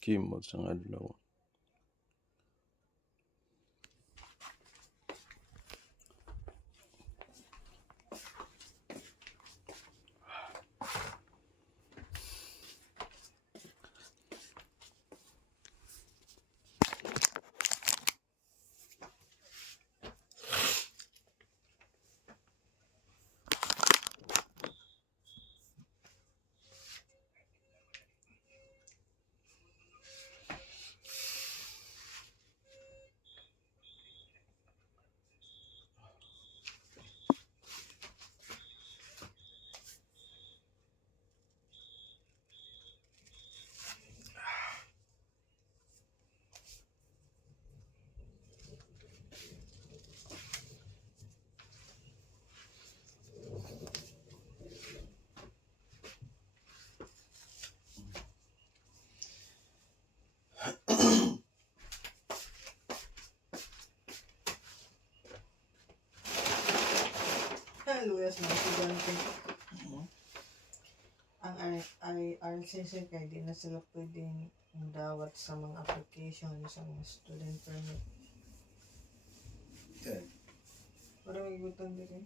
Kimot sang adlaw. Luyas na estudyante. Ang RCC kay di na sila pwedeng dawat sa mga application sa mga student permit. Okay. Para may butang din.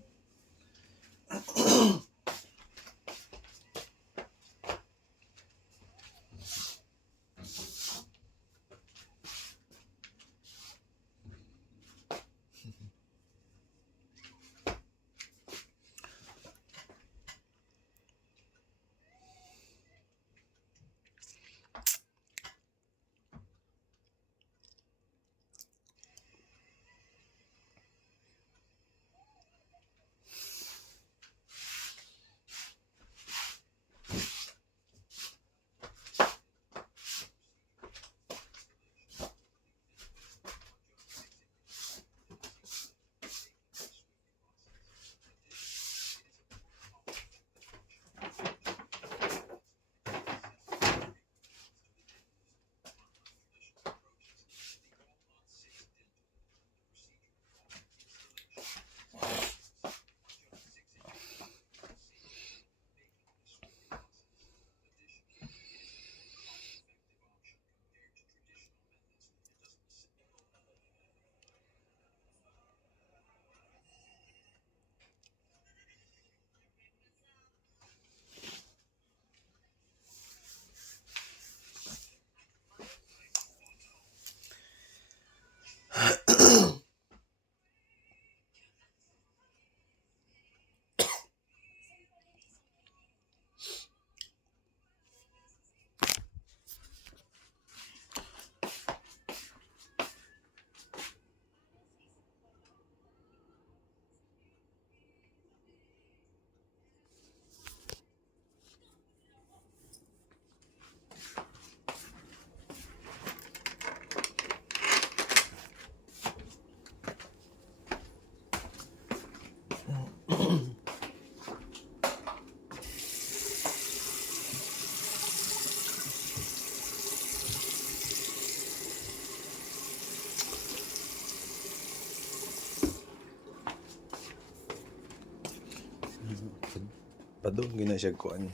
Padung gina siya kuan.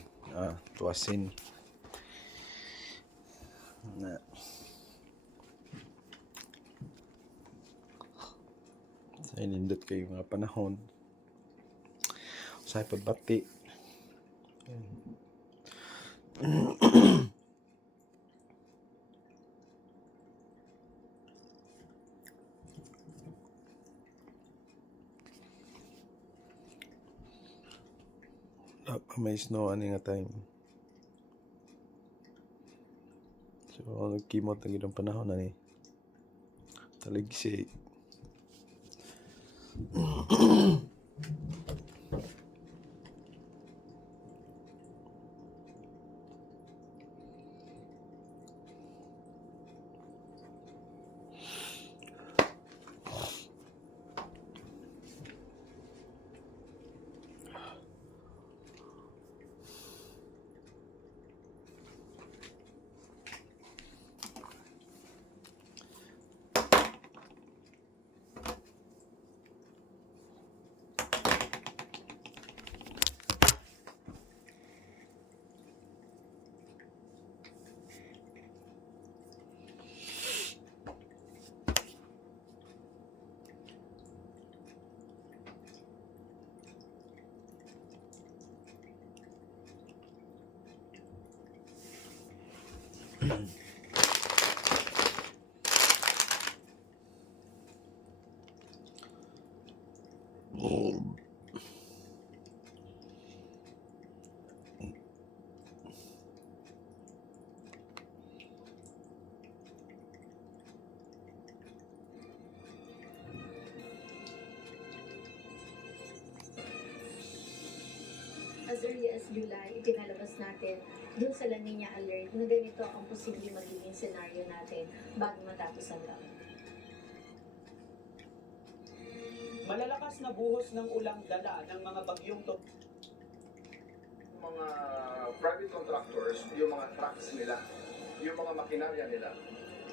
Tuasin. Na. Sa inindot kayo mga panahon. Sa pagbati. May snow ani nga time. So nagkimot ang ilang panahon na ni. Taligsi. As early as July, ipinalabas natin dun sa La Nina Alert na ganito ang posibleng magiging senaryo natin bago matapos ang taon. Malalakas na buhos ng ulang dala ng mga bagyong to. Mga private contractors, yung mga trucks nila, yung mga makinarya nila,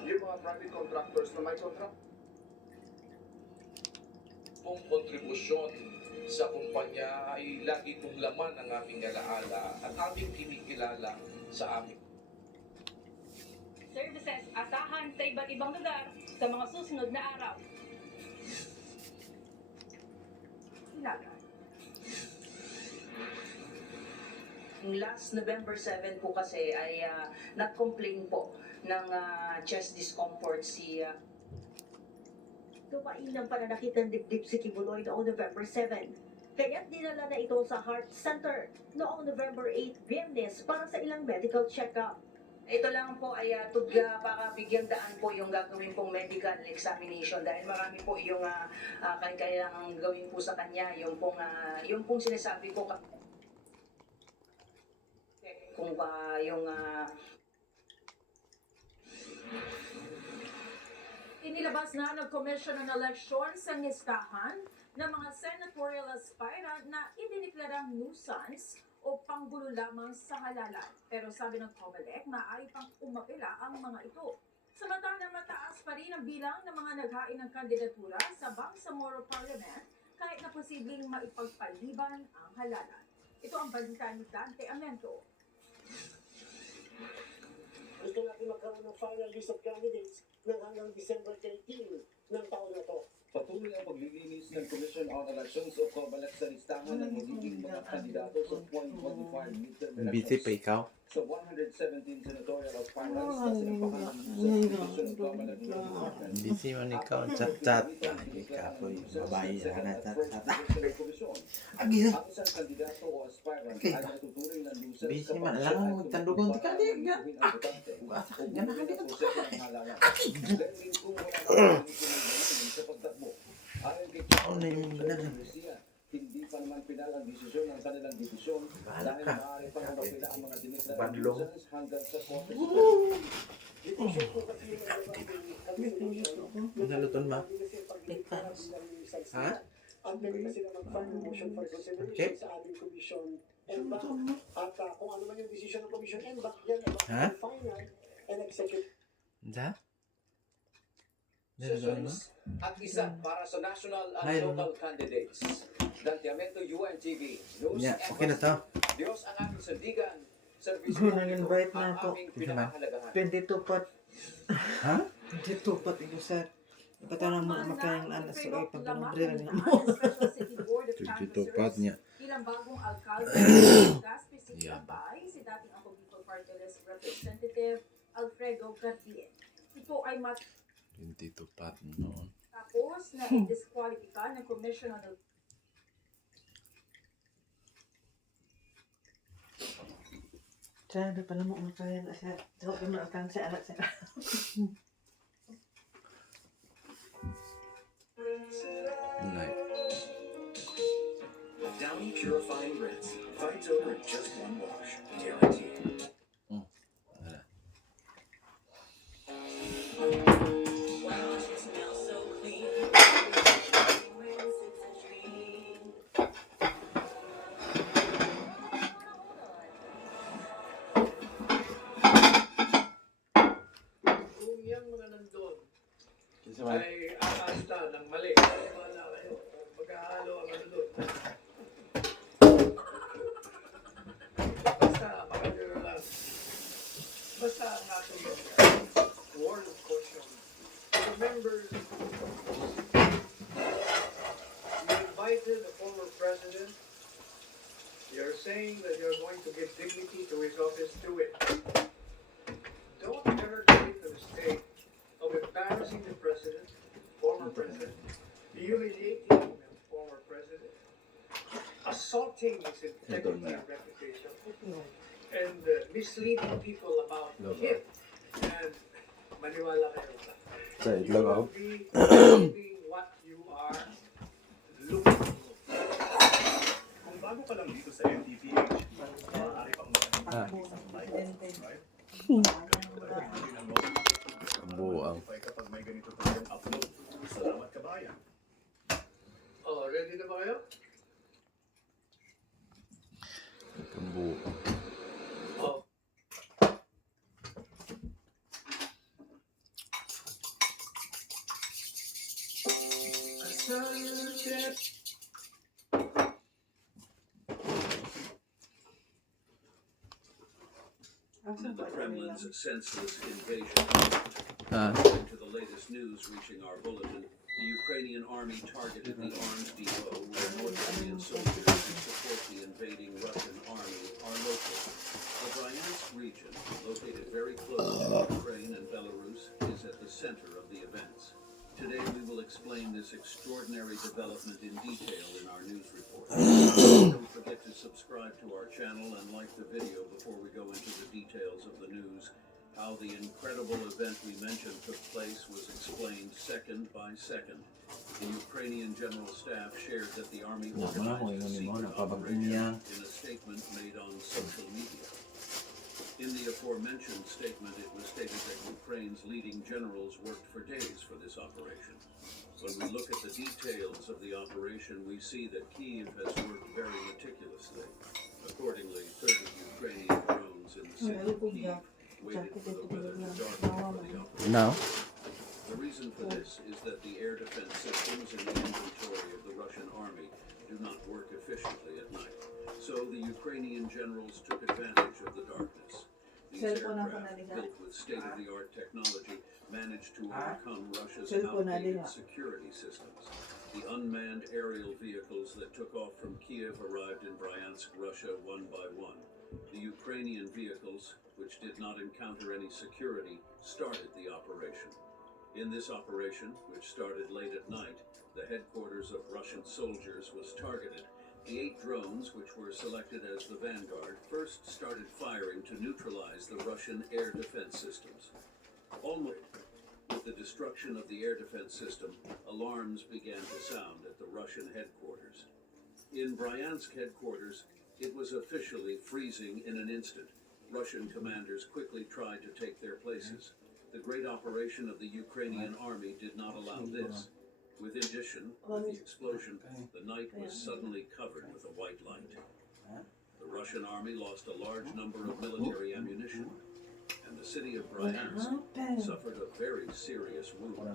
yung mga private contractors na may contract. Kung kontribusyon sa kumpanya ay lagi pong laman ng aming alaala at aming kinikilala sa aming services asahan sa iba't ibang lugar sa mga susunod na araw. Hilaga. Last November 7 po kasi ay nag-complain po ng chest discomfort si Tumain ng pananakit ng dibdib si Kibuloy noong November 7. Kaya't dinala na ito sa Heart Center noong November 8, Biyernes para sa ilang medical check-up. ito lang po ay para bigyang daan po yung gagawin pong medical examination dahil marami po yung kailangang gawin po sa kanya yung pong sinasabi ko kung yung Inilabas na ng Commission on Elections ang listahan ng mga senatorial aspirant na idineklarang nuisance o panggulo lamang sa halalan. Pero sabi ng COMELEC, maaari pang umapela ang mga ito. Samantalang mataas pa rin ang bilang ng mga naghain ng kandidatura sa Bangsamoro Parliament kahit na posibleng maipagpaliban ang halalan. Ito ang balita ni Dante Amento. Gusto natin magkaroon ng final list of candidates na hanggang December 13 ng taon na to. Patuloy ang paglilinis ng Commission on Elections o COMELEC sa listahan ng magiging mga kandidato sa 2025 midterm Busy pa elections. ikaw? Sa 117 senatorial aspirants na sinampahan sa Commission on COMELEC 2025. Busy man ikaw. Chat-chat. Ikaw po yung babae. Chat-chat. Ang isang kandidato o aspirant ay natuturing ng lusan Busy man. Alam mo, magtandugon. Tika, tika. Asa ka na halika to ka. Sa pagtakbo, ayon kay Ano yung ginagawa? hindi pa naman pinal ang desisyon ng kanilang divisyon dahil ka. maaari pang mapila ang mga dineklarang Badlong. nuisance hanggang sa Korte Naluton ma? Ha? Ang galing kasi na mag-file motion for consideration Okay. sa ating commission ENBAC. At kung ano man yung decision ng commission ENBAC, yan Ha? ang final and executive. Za? Naluton mo? at isa para sa national and Ay, local candidates. Dantiamento UNTV News Yeah, and okay na to. Diyos ang aming sandigan. Servisyo Kung nag-invite na ang ako. aming pinakahalagahan. 22 pot. Ha? 22 pot ito sir. Ipatanong mo makayang alas sa oy pag pinagdrera niya mo. 22 niya. Ilang bagong alkalde Gaspi Yeah. Bay, si dating ako Bicol Party List Representative Alfredo García. Ito ay 22 noon. matapos na i-disqualify ng Commission on Sabi pala mo makaya na sir. So, kumakan sa anak sir. Like, Downy Purifying Rinse fights over in just one wash. Guaranteed. wala. Kung yung mga nandun Kasi man. ay akasta ng mali, ay wala kayo. Maghahalo ang ano doon. Basta, makagano lang. Basta ang ating word of caution. The members, you invited the former president. You're saying that you're going to give dignity to his office. Do it. Don't state of embarrassing the president, former president, humiliating the former president, assaulting his integrity and reputation, and misleading people about him. And maniwala kayo. Sa You itlog ako. will be believing what you are looking for. Kung bago ka lang dito sa MTPH, maaari pang mag-subscribe. Buang. Kapag may ganito tayong upload. Salamat kabayan. Oh, ready na ba kayo? Buang. Oh. I saw you jet. The Kremlin's senseless invasion. Ah. According to the latest news reaching our bulletin, the Ukrainian army targeted the arms depot where North Korean soldiers who support the invading Russian army are located. The Bryansk region, located very close to Ukraine and Belarus, is at the center of the events. Today we will explain this extraordinary development in detail in our news report. Don't forget to subscribe to our channel and like the video before we go into the details of the news. How the incredible event we mentioned took place was explained second by second. The Ukrainian General Staff shared that the army organized a secret operation in a statement made on social media. In the aforementioned statement, it was stated that Ukraine's leading generals worked for days for this operation. When we look at the details of the operation, we see that Kyiv has worked very meticulously. Accordingly, 30 Ukrainian drones in the city of Kyiv waited for the weather to darken for the operation. Now. The reason for this is that the air defense systems in the inventory of the Russian army do not work efficiently at night. So the Ukrainian generals took advantage of the darkness. These aircraft, built with state-of-the-art technology, managed to overcome Russia's outdated security systems. The unmanned aerial vehicles that took off from Kiev arrived in Bryansk, Russia, one by one. The Ukrainian vehicles, which did not encounter any security, started the operation. In this operation, which started late at night, the headquarters of Russian soldiers was targeted. The 8 drones, which were selected as the vanguard, first started firing to neutralize the Russian air defense systems. Almost with the destruction of the air defense system, alarms began to sound at the Russian headquarters. In Bryansk headquarters, it was officially freezing in an instant. Russian commanders quickly tried to take their places. The great operation of the Ukrainian army did not allow this. With addition, with the explosion, the night was suddenly covered with a white light. The Russian army lost a large number of military ammunition, and the city of Bryansk suffered a very serious wound.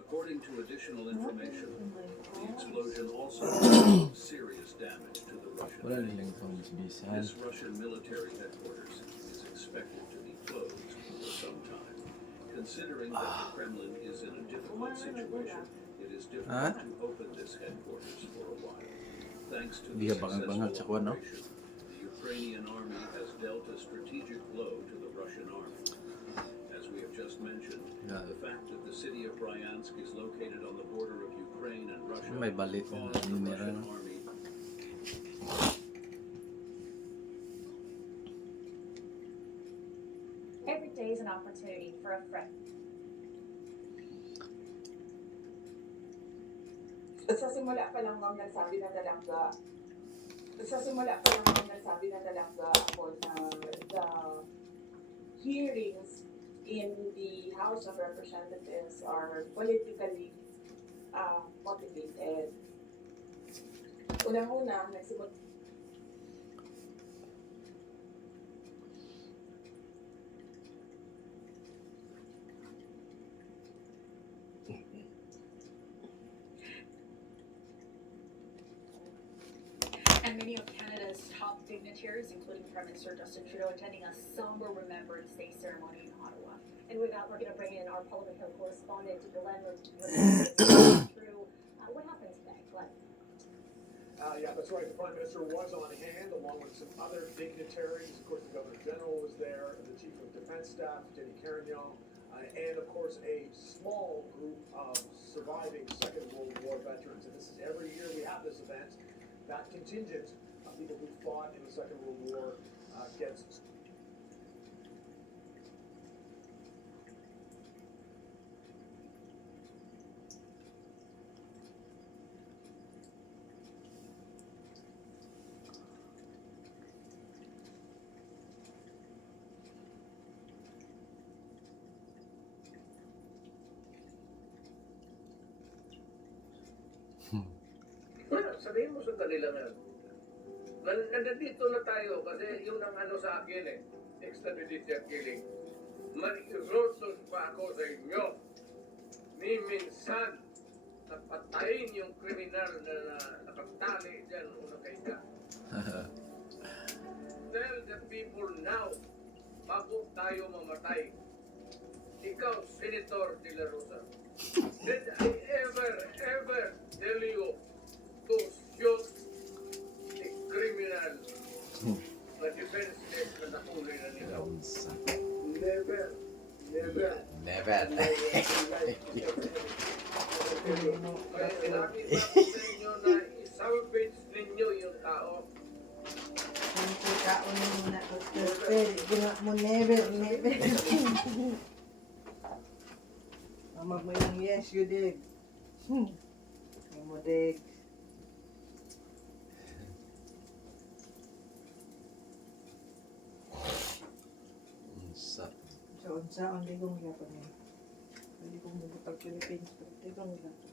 According to additional information, the explosion also caused serious damage to the Russian headquarters. This Russian military headquarters is expected to be closed for some time. Considering that the Kremlin is in a difficult situation, it is difficult to open this headquarters for a while. Thanks to the successful operation, the Ukrainian army has dealt a strategic blow to the Russian army. As we have just mentioned, the fact that the city of Bryansk is located on the border of Ukraine and Russia caused the Russian army. Every day is an opportunity for a friend. Sa simula pa lang ma'am nagsabi na talaga ako na the hearings in the House of Representatives are politically motivated. Unang-una, nagsimula And many of Canada's top dignitaries, including Prime Minister Justin Trudeau, attending a somber Remembrance Day ceremony in Ottawa. And with that, we're going to bring in our Parliament Hill correspondent, Glenn, through what happened today. Glenn. Yeah, that's right. The Prime Minister was on hand along with some other dignitaries. Of course, the Governor General was there, the Chief of Defense Staff, Jenny Carignan, and of course a small group of surviving Second World War veterans. And this is every year we have this event. That contingent of people who fought in the Second World War gets. Sabihin mo sa kanila nga, nandito na tayo kasi yun ang ano sa akin eh, extrajudicial killing. Marirosos pa ako sa inyo. Ni minsan, napatayin yung kriminal na nakatali dyan unang kaysa. Tell the people now, bago tayo mamatay. Ikaw, Senator De La Rosa, did I ever tell you to shoot a criminal na defenseless na nahuli na nila? Never. Never. Kaya sinabi ba ko sa inyo na isalvage ninyo yung tao? Ang pagkaon mo na pero gina mo never. Mama mo yung yes, you did. Mo did. So, unsa ang digong gapon niya? Hindi kong bubutag Philippines, pero digong gapon.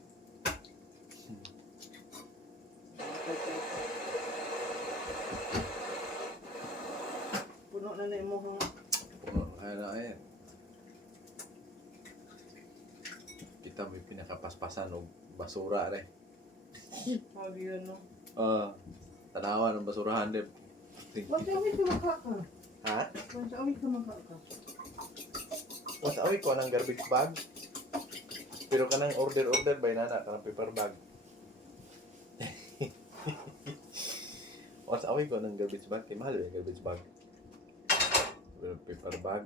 Puno na na mo hang Ano eh. Kita may pinakapaspasan o basura rin. sabi yun, no? Tanawan ng basurahan din. Magsawi ka makaka. Ha? Magsawi ka makaka. Mas awi ko ng garbage bag. Pero kanang order ba inana kanang paper bag. Mas awi ko ng garbage bag, kay mahal yung garbage bag. Pero paper bag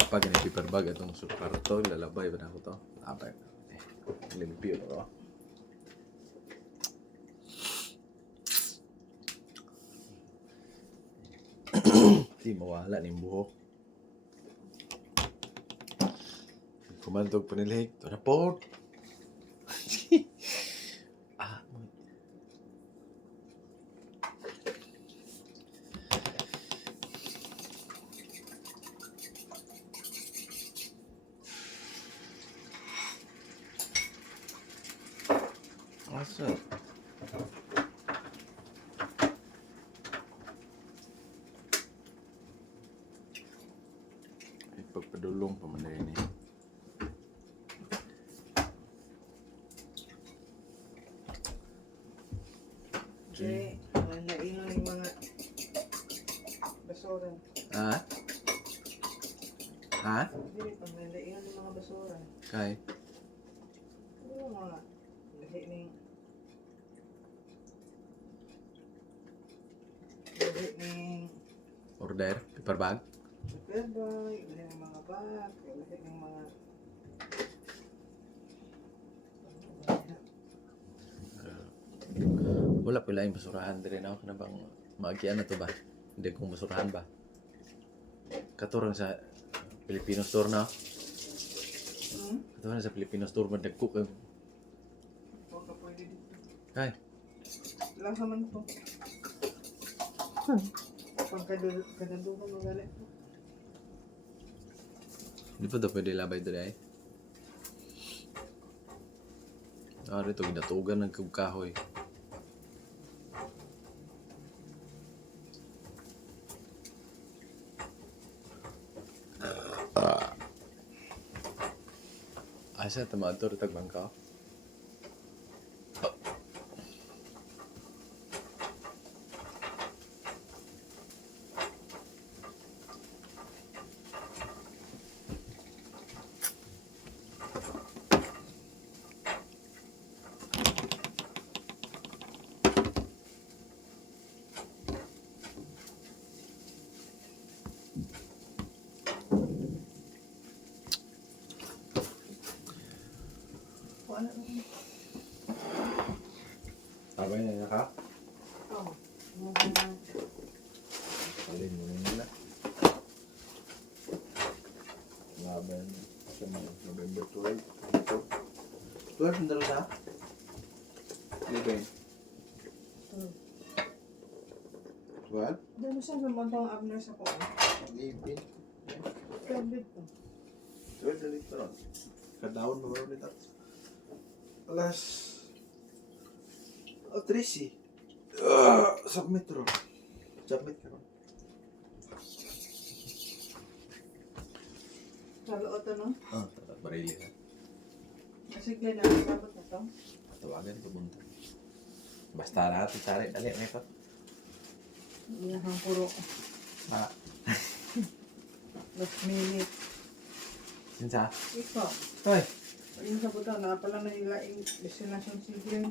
kapag yung paper bag itong super to, lalabay ba na ako to? Labay. Limpyo no? Di mawala ni buhok. Kumantog panilhik. Ito na po. Asa? Pagpadulong pa man ini. Okay, nainom yung mga basura. Ha? Ha? Hindi pa, nainom yung mga basura. Kay? Ano yung mga lahi ning Order? Paper bag? paper bag, lahi ng mga bag, lahi ng mga Wala pala yung basurahan din ako na bang maagian na to ba? Hindi kong basurahan ba? Katurang sa Filipino store na. Katurang sa Filipino store man nag-cook. huwag ka pwede dito. Kay? Lang naman to. Pagkaduhan mo galit. Hindi pa ito pwede labay doon ay. Rito ginatugan ng kahoy. Asa tamator tagbang ka? ano. Sabay na ka? Oh. Alin mo nila. Laban sa November 12. 12 na sa? Ano ba yun? 12? Dano siya naman pang abner sa ko. 11. Kabit ko. 12 na dito ron. Kadaon mo ron dito. Alas 13. Submit ron. Submit ka ron. Kaloot ano? Barili ka. Kasi kaya nakasabot na to. Tawagan ko bunta. Basta natin cari. Dali, may pa. Iyahang puro. Ah. Last minute. Sinsa? Ikaw. Hoy. Ayun sa buto, pala na ilaing destination sigil.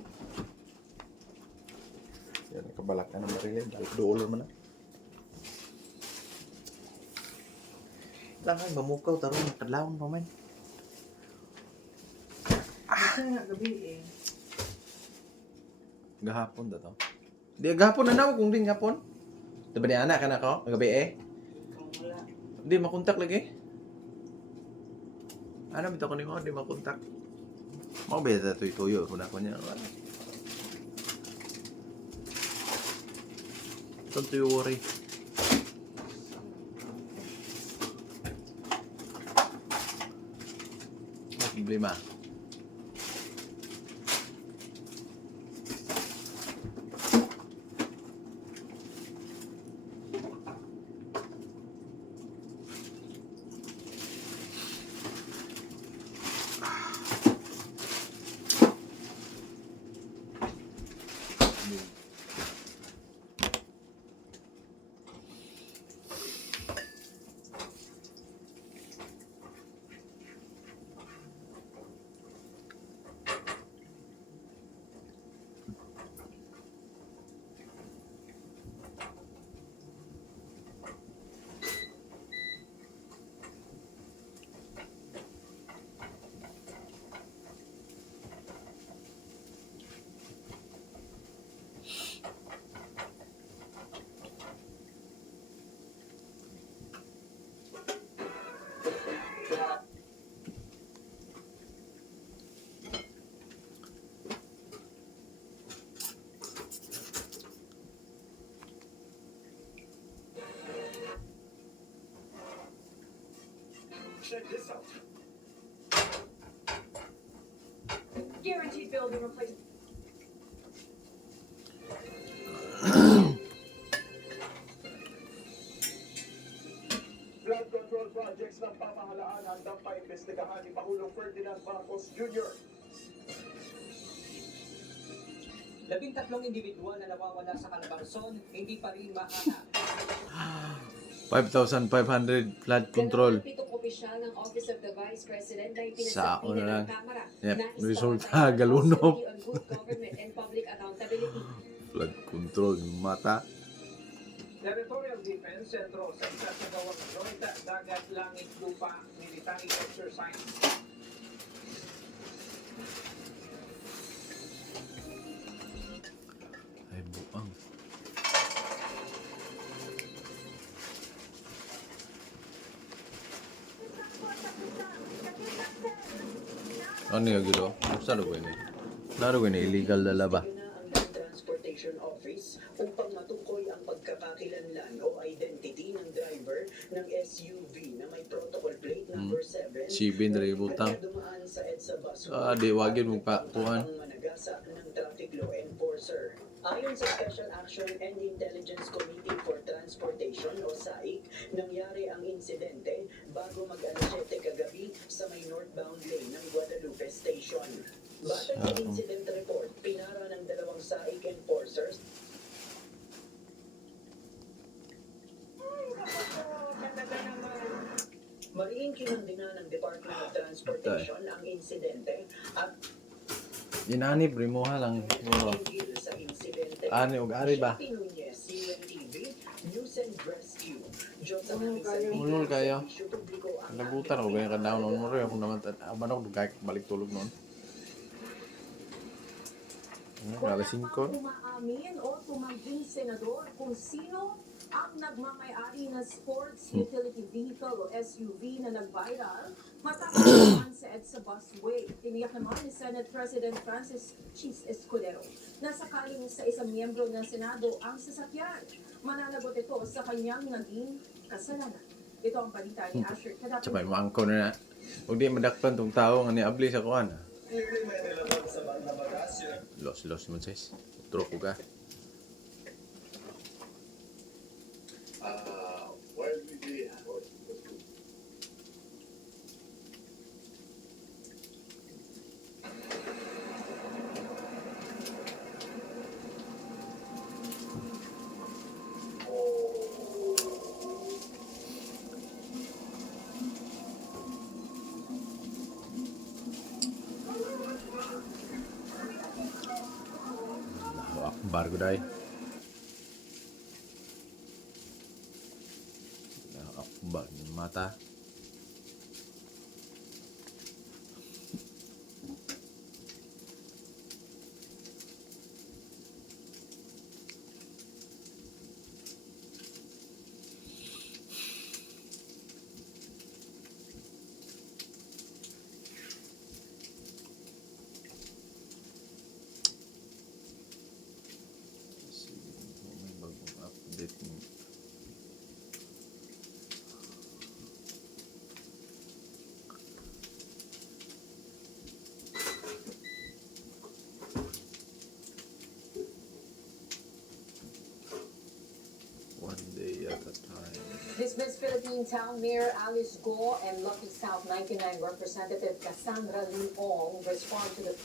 Yan, nakabalak ka ng barili. Dool mo na. Langan, mamukaw. Tarong, kadlawon pa man. Kasi nga gabi eh. Gahapon na to. Di, gahapon na na. Kung din gahapon. Diba ni anak ka na ko? Gabi eh. Wala. Di, makontak lagi. Ano, bito ko ni mo. Di, makontak. Mau beda tuyo-tuyo. Wala ko niya. Don't you worry. May problema. Check this out. Guaranteed building replacement. Flood control projects ng pamahalaan handang paimbestigahan ni Pangulong Ferdinand Marcos Jr. 13 individual na nawawala sa Calabarzon, hindi pa rin mahanap. 5,500 flood control. 27 opisyal ng Office of the Vice President na Sa una lang. ng Kamara. Yep, Nais resulta, tawagan ang galunop. Committee on Good Government and Public Accountability. Flood control. Yung mata. Territorial Defense Sentro sa isasagawang joint dagat langit lupa military exercise. Ay, buang. Ano yung gito? Saan ko ini? Laro ko ini illegal dala ba? Ang Land Transportation Office upang matukoy ang pagkakakilanlan o identity ng driver ng SUV na may protocol plate number 7 Sibin na rin butang. dumaan sa EDSA bus Di wagin mo pa tuhan. ang managasa ng traffic law enforcer. Ayon sa Special Action and Intelligence Committee for Transportation o SAIC, nangyari ang insidente bago mag-alas 7 kagabi sa may northbound lane ng Guadalupe Station. Batay sa incident report, pinara ng dalawang SAIC enforcers mariing kinandina ng Department of Transportation ang insidente at Inani, primuha lang. Muro. hinggil sa insidente. Ani, ug-ari ba? Pinunya, CNTV, News and Rescue. Diyos ang aming Ulol kayo. servisyo publiko ang Nagutan ako ganyan kadlaw noon mo rin. Ako naman, aban ako, dugay balik tulog noon. Wala Alas 5. pang umaamin o tumangging senador kung sino ang nagmamayari ng sports utility vehicle o SUV na nag-viral matapos naman sa EDSA busway. Tiniyak naman ni Senate President Francis Chis Escudero na sakaling sa isang miyembro ng Senado ang sasakyan, mananagot ito sa kanyang naging kasalanan. Ito ang balita ni Asher Kadapin. Sabay mo angko na. Huwag di madakpan tong tao nga niabli sa kuan. Los mo sis. Troko ka. While we did, Baru dai. Akbar mata. May bagong update ni one day at a time. Dismissed Philippine Town Mayor Alice Go and Lucky South 99 Representative Cassandra Leong respond to the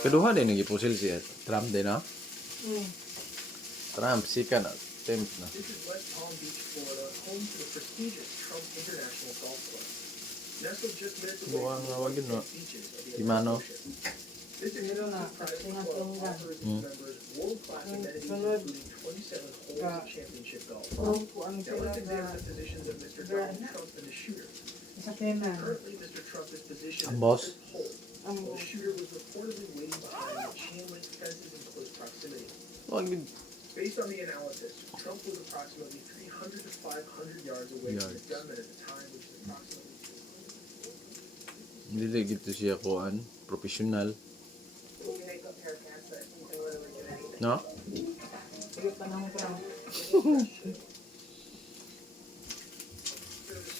Kedua din nagipusil siya. Trump din no? Trump sikan attempt na. This is West Palm Beach, Florida, home to the prestigious Trump International Golf Club. Nestled just minutes away Bukan from the ngawagin no. beaches of the Di mano? Atlantic Ocean. This exclusive private club offers its members world-class amenities, including 27 holes of championship golf. Now let's examine the positions of Mr. Donald Trump and the shooter. Currently, Mr. Trump is positioned at the Boss. fifth hole, while the shooter was reportedly waiting behind the chain-link fences in close proximity. Based on the analysis, Trump was approximately 300 to 500 yards away from the gunman at the time, which is approximately Hindi gitu siya kuan, professional. No?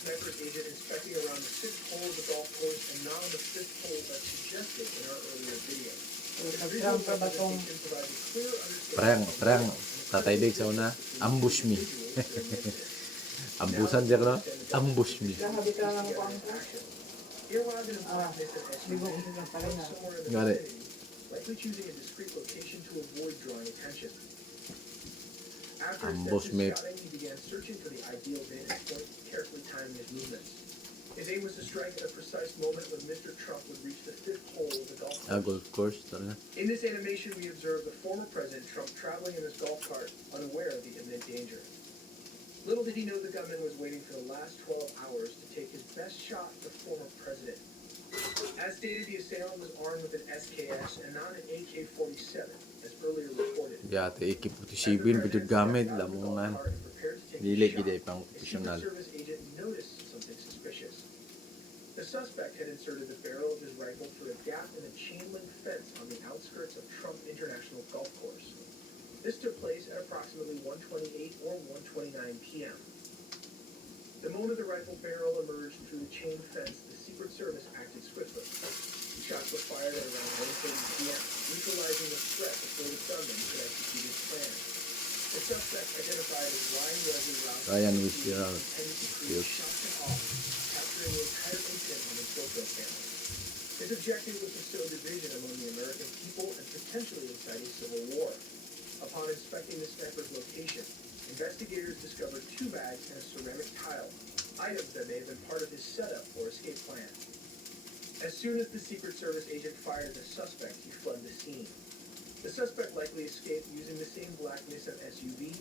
sniper's agent inspecting around the fifth hole of the golf course and not on the fifth hole that's suggested in our earlier video. The visual representation provides a clear understanding Perang tatay big sa una, ambush me. Ambusan dia no? Ambush me. Here we're having a somewhere in the Got it. vicinity, likely choosing a discreet location to avoid drawing attention. After Ambush extensive me. scouting, he began searching for the ideal vantage point, carefully timing his movements. His aim was to strike at a precise moment when Mr. Trump would reach the fifth hole of the golf course. Golf course talaga. In this animation, we observe the former President Trump traveling in his golf cart, unaware of the imminent danger. Little did he know the gunman was waiting for the last 12 hours to take his best shot at the former president. As stated, the assailant was armed with an SKS and not an AK-47, as earlier reported. Ya te AK-47 pud gamit lamungan. Dili gid pang professional. The Secret Service agent noticed something suspicious. The suspect had inserted the barrel of his rifle through a gap in a chain-link fence on the outskirts of Trump International Golf Course. This took place at approximately 1:28 or 1:29 p.m. The moment the rifle barrel emerged through the chain fence, the Secret Service acted swiftly. Shots were fired at around 1:30 p.m., neutralizing the threat before the gunman could execute his plan. The suspect, identified as Ryan Wesley intended to create shock and awe, capturing the entire incident on his GoPro camera. His objective was to sow division among the American people and potentially incite a civil war. Upon inspecting the sniper's location, investigators discovered 2 bags and a ceramic tile, items that may have been part of his setup or escape plan. As soon as the Secret Service agent fired at the suspect, he fled the scene. The suspect likely escaped using the same black Nissan SUV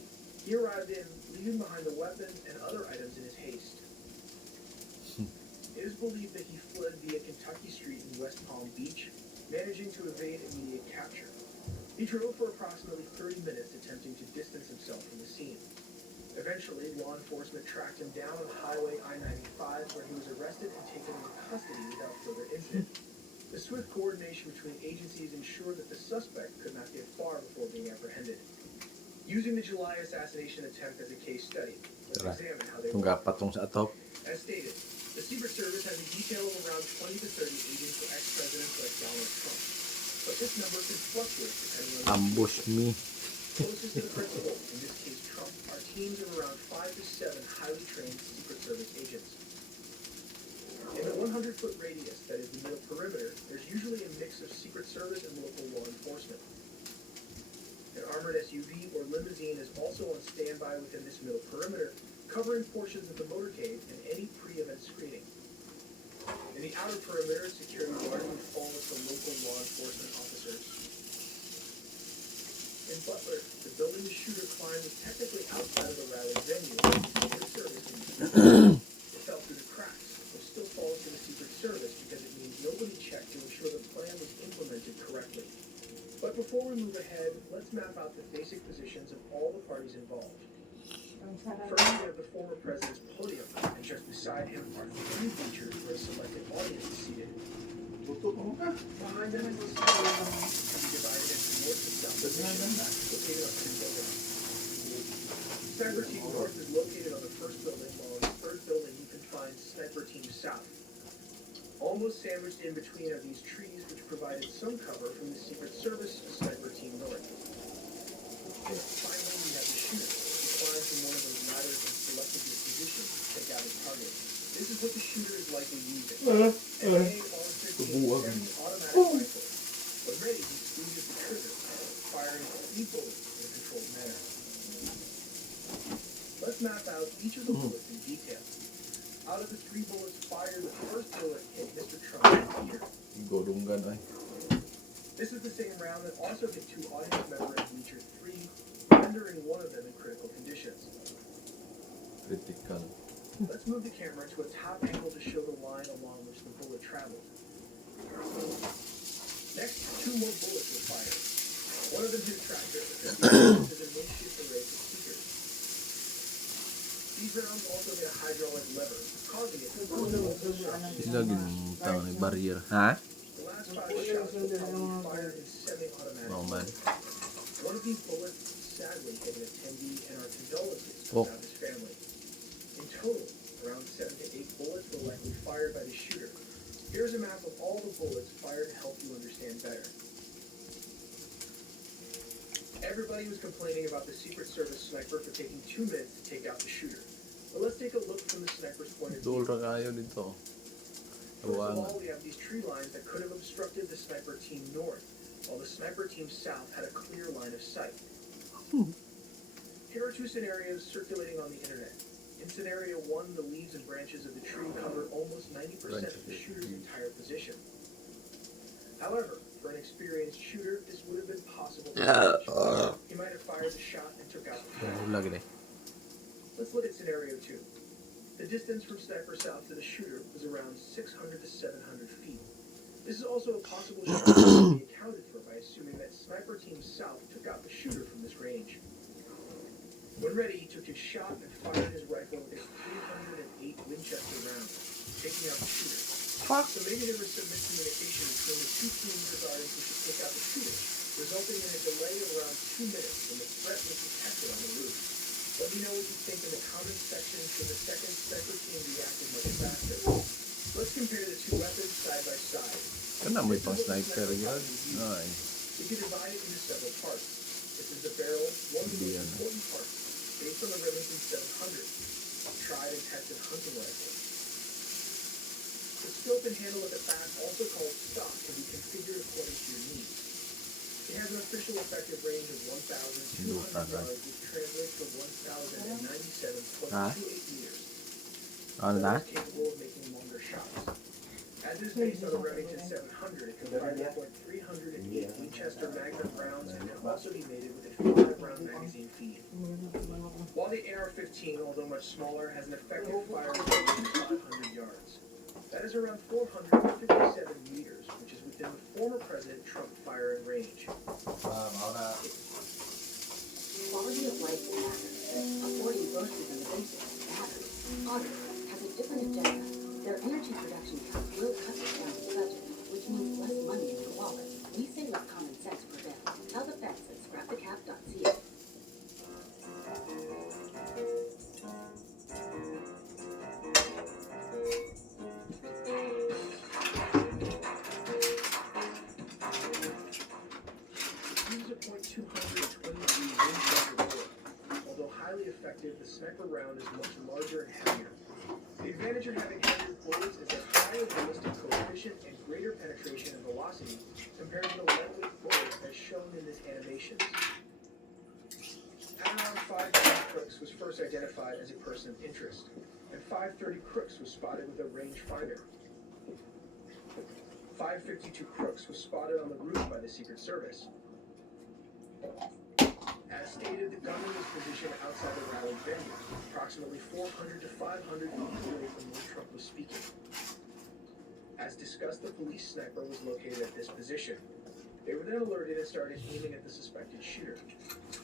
he arrived in, leaving behind the weapon and other items in his haste. It is believed that he fled via Kentucky Street in West Palm Beach, managing to evade immediate capture. He drove for approximately 30 minutes, attempting to distance himself from the scene. Eventually, law enforcement tracked him down on Highway I-95, where he was arrested and taken into custody without further incident. The swift coordination between agencies ensured that the suspect could not get far before being apprehended. Using the July assassination attempt as a case study, let's examine how they work. As stated, the Secret Service has a detail of around 20 to 30 agents for ex-presidents like Donald Trump. But this number can fluctuate depending on Ambush me. closest to the principal, in this case Trump, are teams of around 5 to 7 highly trained Secret Service agents. In the 100-foot radius, that is the middle perimeter, there's usually a mix of Secret Service and local law enforcement. An armored SUV or limousine is also on standby within this middle perimeter, covering portions of the motorcade and any pre-event screening. In the outer perimeter, security largely falls to local law enforcement officers. In Butler, the building the shooter climbed was technically outside of the rally venue, but the Secret Service it fell through the cracks, which still falls to the Secret Service because it means nobody checked to ensure the plan was implemented correctly. But before we move ahead, let's map out the basic positions of all the parties involved. First, we have the former president's podium, and just beside him are 3 bleachers where a selected audience is seated. Behind them is the smaller room, to be divided into north and south positions, located on 2 buildings. Sniper Team North is located on the first building, while on the third building you can find Sniper Team South. Almost sandwiched in between are these trees, which provided some cover from the Secret Service Sniper Team North. Finally, we have the shooter, who climbs from one of those ladders and selected his position to take out his target. This is what the shooter is likely using. An AR-15 semi-automatic rifle. When ready, he squeezes the trigger, firing 3 bullets in a controlled manner. Let's map out each of the bullets in detail. Out of the 3 bullets fired, the first bullet hit Mr. Trump in the ear. This is the same round that also hit 2 audience members in bleacher 3, rendering one of them in critical conditions. Critical. Let's move the camera to a top angle to show the line along which the bullet traveled. Next, 2 more bullets were fired. One of them hit a tractor, and the other is a makeshift array for speakers. These rounds also hit a hydraulic lever, causing it to barrier. Ha? The last 5 shots were probably fired in semi-automatic. Oh man. One of these bullets sadly hit an attendee, and our condolences go out his family. In total, around 7 to 8 bullets were likely fired by the shooter. Here's a map of all the bullets fired to help you understand better. Everybody was complaining about the Secret Service sniper for taking 2 minutes to take out the shooter. But let's take a look from the sniper's point of view. First of all, we have these tree lines that could have obstructed the Sniper Team North, while the Sniper Team South had a clear line of sight. Here are 2 scenarios circulating on the internet. In scenario 1, the leaves and branches of the tree covered almost 90% of the shooter's entire position. However, for an experienced shooter, this would have been possible to manage. He might have fired the shot and took out the target. Let's look at scenario 2. The distance from Sniper South to the shooter was around 600 to 700 feet. This is also a possible shot that can be accounted for by assuming that Sniper Team South took out the shooter from this range. When ready, he took his shot and fired his rifle with a 308 Winchester round, taking out the shooter. So maybe there was some miscommunication between the 2 teams regarding who should take out the shooter, resulting in a delay of around 2 minutes when the threat was detected on the roof. Let me know what you think in the comments section, so the second Sniper Team reacted much faster. Let's compare the 2 weapons side by side. May pang sniper yun. We can divide it into several parts. This is the barrel, one of the most important parts, based on the Remington 700, a tried and tested hunting rifle. The scope and handle of the back, also called stock, can be configured according to your needs. It has an official effective range of 1,200 yards, which translates to 1,097.28 meters. It is capable of making longer shots. As is based on the Remington 700, it can fire .308 Winchester Magnum rounds and can also be mated with a 5-round magazine feed. While the AR-15, although much smaller, has an effective fire range of 500 yards. That is around 457 meters, which is within the former President Trump firing range. Quality of life matters. Affording groceries and the basics matters. Auto has a different agenda. Their energy production cap will cut the family's budget, which means less money in your wallet. We say let common sense prevail. Tell the feds at scrapthecap.ca. Use a .223 Winchester bullet. Although highly effective, the sniper round is much larger and heavier. The advantage of having heavier bullets is a higher ballistic coefficient and greater penetration and velocity compared to the lightweight bullet as shown in this animation. At around 530 Crooks was first identified as a person of interest, and 530 Crooks was spotted with a rangefinder. 552 Crooks was spotted on the roof by the Secret Service. As stated, the gunman was positioned outside the rally venue, approximately 400 to 500 feet away from where Trump was speaking. As discussed, the police sniper was located at this position. They were then alerted and started aiming at the suspected shooter.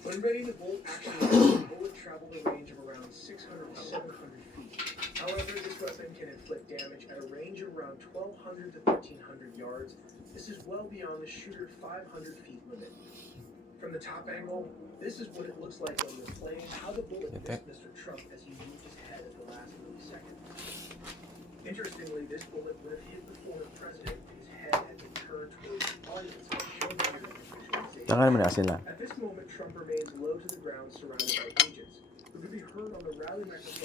When ready to bolt action, the bullet traveled a range of around 600 to 700 feet. However, this weapon can inflict damage at a range of around 1,200 to 1,300 yards. This is well beyond the shooter's 500 feet limit. From the top angle, this is what it looks like when you're playing how the bullet missed Mr. Trump as he moved his head at the last millisecond. Interestingly, this bullet would have hit the former president and his head had been turned towards the audience as shown here in this visualization. At this moment, Trump remains low to the ground surrounded by agents, who could be heard on the rally microphone